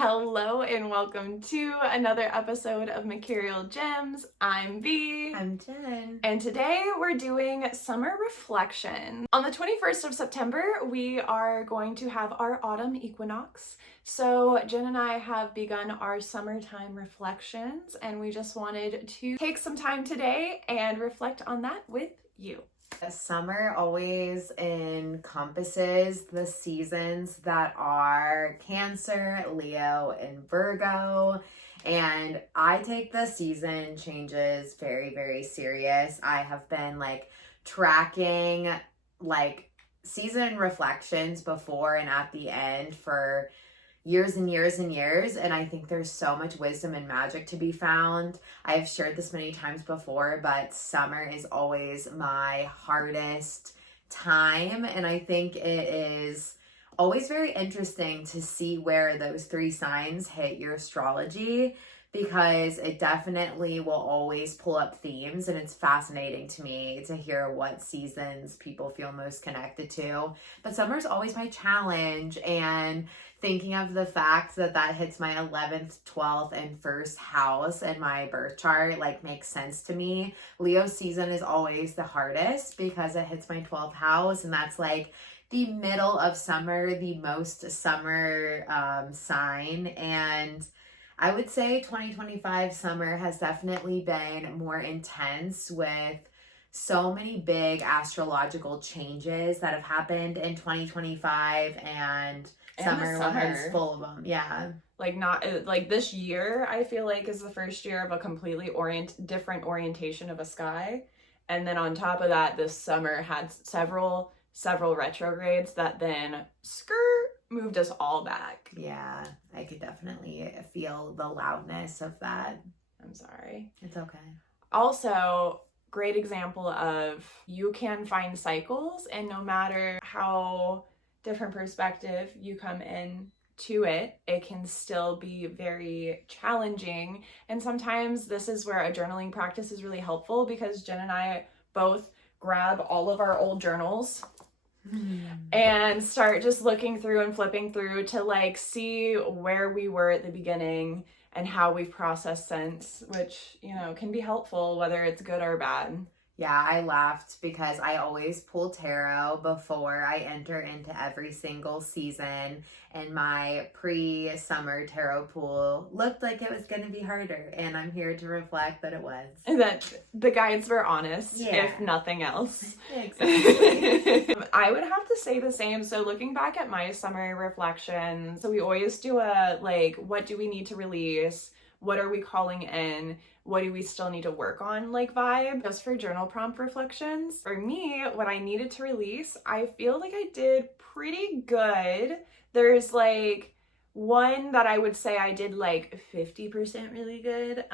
Hello and welcome to another episode of Mercurial Gems. I'm V. I'm Jen. And today we're doing summer reflection. On the 21st of September, we are going to have our autumn equinox. So Jen and I have begun our summertime reflections, and we just wanted to take some time today and reflect on that with you. Summer always encompasses the seasons that are Cancer, Leo, and Virgo. And I take the season changes very, very serious. I have been tracking season reflections before and at the end for years and years and years, and I think there's so much wisdom and magic to be found. I've shared this many times before, but summer is always my hardest time, and I think it is always very interesting to see where those three signs hit your astrology, because it definitely will always pull up themes, and it's fascinating to me to hear what seasons people feel most connected to. But summer's always my challenge, and thinking of the fact that that hits my 11th, 12th, and 1st house in my birth chart makes sense to me. Leo season is always the hardest because it hits my 12th house, and that's the middle of summer, the most summer sign. And I would say 2025 summer has definitely been more intense with so many big astrological changes that have happened in 2025 and summer was full of them. Yeah. This year, I feel is the first year of a completely different orientation of a sky. And then on top of that, this summer had several retrogrades that then moved us all back. Yeah, I could definitely feel the loudness of that. I'm sorry. It's okay. Also, great example of you can find cycles, and no matter how different perspective you come in to it, it can still be very challenging. And sometimes this is where a journaling practice is really helpful, because Jen and I both grab all of our old journals and start just looking through and flipping through to see where we were at the beginning and how we've processed since, which, can be helpful whether it's good or bad. Yeah, I laughed because I always pull tarot before I enter into every single season, and my pre-summer tarot pool looked like it was going to be harder, and I'm here to reflect that it was. And that the guides were honest, yeah. If nothing else. Exactly. I would have to say the same. So looking back at my summer reflections, so we always do a what do we need to release? What are we calling in? What do we still need to work on vibe? Just for journal prompt reflections. For me, what I needed to release, I feel like I did pretty good. There's one that I would say I did 50% really good,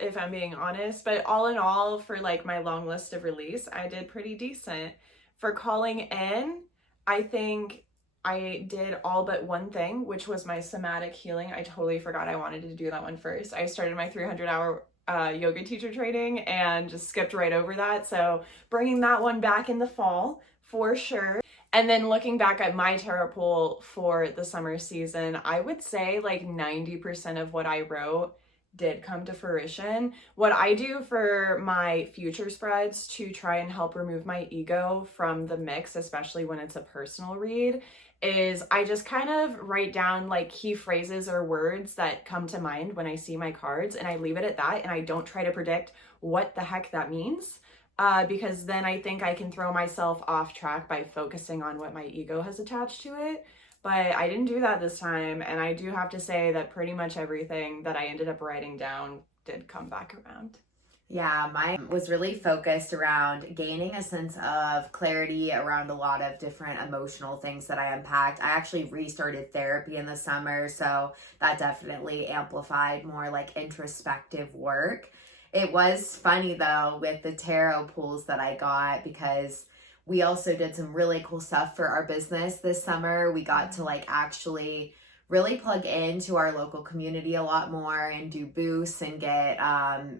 if I'm being honest. But all in all, for my long list of release, I did pretty decent. For calling in, I think I did all but one thing, which was my somatic healing. I totally forgot I wanted to do that one first. I started my 300-hour yoga teacher training and just skipped right over that. So bringing that one back in the fall for sure. And then looking back at my tarot pool for the summer season, I would say 90% of what I wrote did come to fruition. What I do for my future spreads to try and help remove my ego from the mix, especially when it's a personal read, is I just kind of write down key phrases or words that come to mind when I see my cards, and I leave it at that, and I don't try to predict what the heck that means, because then I think I can throw myself off track by focusing on what my ego has attached to it. But I didn't do that this time, and I do have to say that pretty much everything that I ended up writing down did come back around. Yeah, mine was really focused around gaining a sense of clarity around a lot of different emotional things that I unpacked. I actually restarted therapy in the summer, so that definitely amplified more introspective work. It was funny though with the tarot pools that I got, because we also did some really cool stuff for our business this summer. We got to actually really plug into our local community a lot more and do booths and get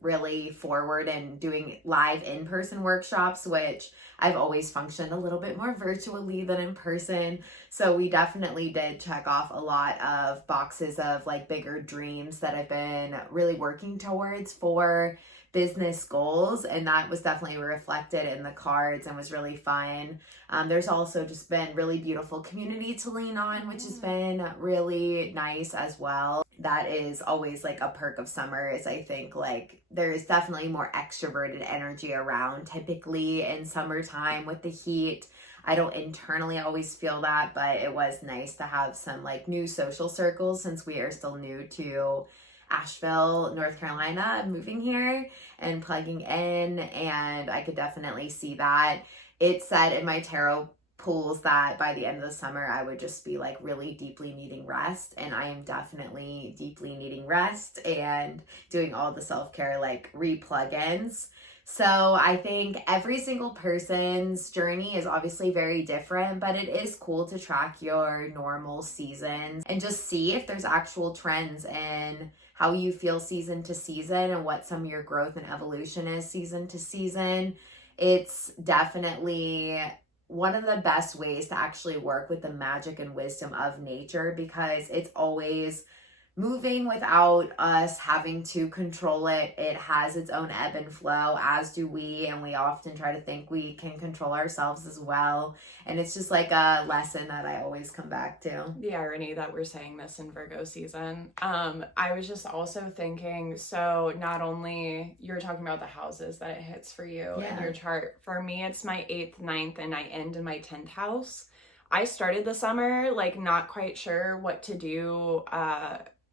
really forward and doing live in-person workshops, which I've always functioned a little bit more virtually than in person. So we definitely did check off a lot of boxes of like bigger dreams that I've been really working towards for business goals, and that was definitely reflected in the cards and was really fun. There's also just been really beautiful community to lean on, which has been really nice as well. That is always like a perk of summer, is I think like there's definitely more extroverted energy around typically in summertime with the heat. I don't internally always feel that, but it was nice to have some like new social circles since we are still new to Asheville, North Carolina, moving here and plugging in, and I could definitely see that. It said in my tarot pools that by the end of the summer I would just be like really deeply needing rest, and I am definitely deeply needing rest and doing all the self-care like re-plugins. So I think every single person's journey is obviously very different, but it is cool to track your normal seasons and just see if there's actual trends in how you feel season to season and what some of your growth and evolution is season to season. It's definitely one of the best ways to actually work with the magic and wisdom of nature, because it's always moving without us having to control it. It has its own ebb and flow, as do we, and we often try to think we can control ourselves as well. And it's just like a lesson that I always come back to. The irony that we're saying this in Virgo season. I was just also thinking, so not only you're talking about the houses that it hits for you in your chart. For me, it's my 8th, 9th, and I end in my 10th house. I started the summer like not quite sure what to do,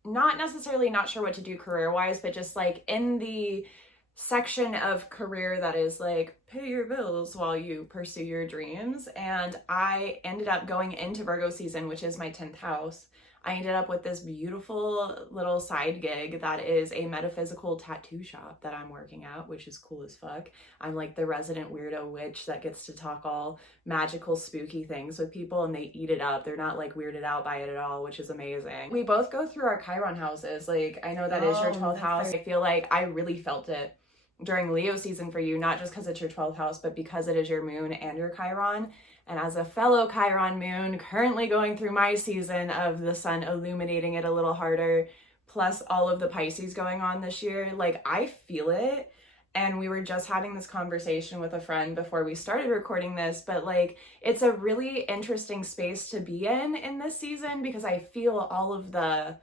not necessarily not sure what to do career-wise, but just like in the section of career that is like pay your bills while you pursue your dreams. And I ended up going into Virgo season, which is my 10th house. I ended up with this beautiful little side gig that is a metaphysical tattoo shop that I'm working at, which is cool as fuck. I'm like the resident weirdo witch that gets to talk all magical, spooky things with people, and they eat it up. They're not like weirded out by it at all, which is amazing. We both go through our Chiron houses. Like, I know that is your 12th house. I feel like I really felt it during Leo season for you, not just because it's your 12th house, but because it is your moon and your Chiron. And as a fellow Chiron moon, currently going through my season of the sun illuminating it a little harder, plus all of the Pisces going on this year, like I feel it. And we were just having this conversation with a friend before we started recording this, but like it's a really interesting space to be in this season, because I feel all of the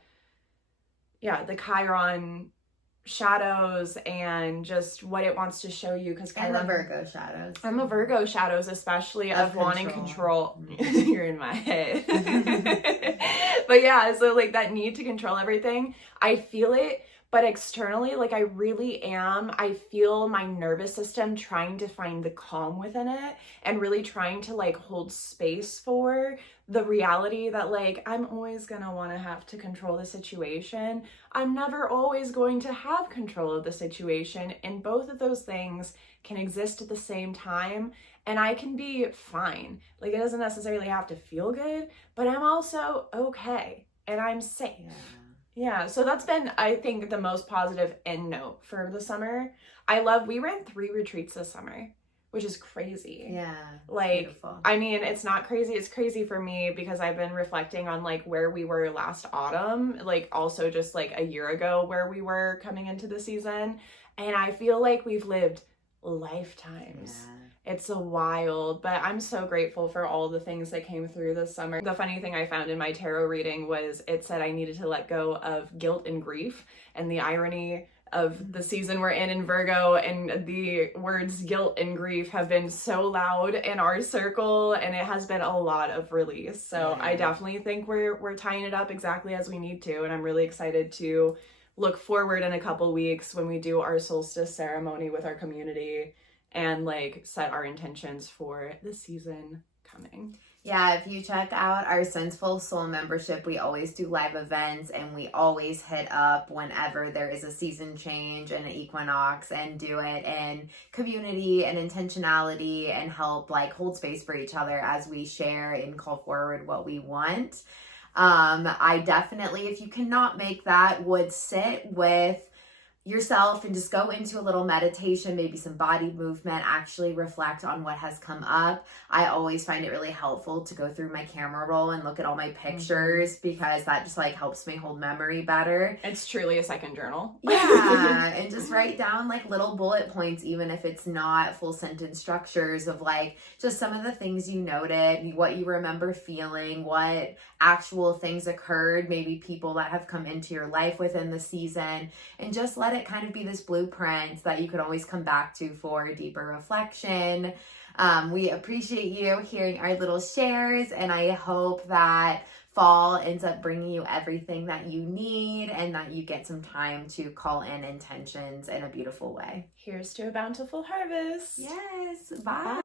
Chiron shadows and just what it wants to show you, because And the Virgo shadows. I'm a Virgo shadows, especially of wanting control. You're in my head. But yeah, so like that need to control everything, I feel it. But externally, like I really am, I feel my nervous system trying to find the calm within it and really trying to like hold space for the reality that like I'm always gonna want to have to control the situation. I'm never always going to have control of the situation, and both of those things can exist at the same time, and I can be fine. Like it doesn't necessarily have to feel good, but I'm also okay and I'm safe. Yeah, so that's been, I think, the most positive end note for the summer. We ran 3 retreats this summer, which is crazy. Yeah. Like, beautiful. I mean, it's not crazy. It's crazy for me because I've been reflecting on like where we were last autumn, like also just like a year ago where we were coming into the season. And I feel like we've lived lifetimes. Yeah. It's a wild, but I'm so grateful for all the things that came through this summer. The funny thing I found in my tarot reading was it said I needed to let go of guilt and grief, and the irony of the season we're in Virgo, and the words guilt and grief have been so loud in our circle, and it has been a lot of release. So I definitely think we're tying it up exactly as we need to, and I'm really excited to look forward in a couple weeks when we do our solstice ceremony with our community and like set our intentions for the season coming. Yeah, if you check out our Senseful Soul membership, we always do live events, and we always hit up whenever there is a season change and an equinox, and do it in community and intentionality and help like hold space for each other as we share and call forward what we want. I definitely, if you cannot make that, would sit with yourself and just go into a little meditation, maybe some body movement, actually reflect on what has come up. I always find it really helpful to go through my camera roll and look at all my pictures because that just like helps me hold memory better. It's truly a second journal. Yeah, and just write down like little bullet points, even if it's not full sentence structures, of like just some of the things you noted, what you remember feeling, what actual things occurred, maybe people that have come into your life within the season, and just let it kind of be this blueprint that you could always come back to for deeper reflection. We appreciate you hearing our little shares, and I hope that fall ends up bringing you everything that you need and that you get some time to call in intentions in a beautiful way. Here's to a bountiful harvest. Yes. Bye.